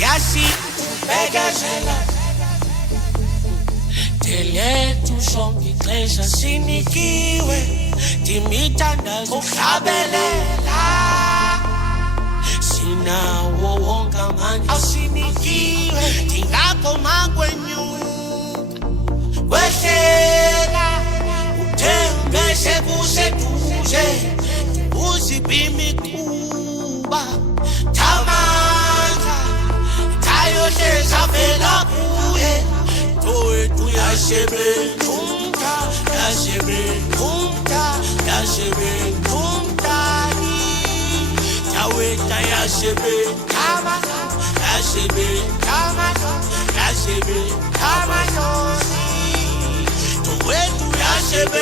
Yasi begazela Teletu sonke ixesha sinikiwe Timithandazo uhlabelela Sinawo wonke amandla sinikiwe Tingakho makwenyuka Wehlela Uthembese kuseduze Uzibhimi kuba Tamandla Tayohleza vela kuye Towetu yasebenza yasebenza Taweta yasebenza Towetu yasebenza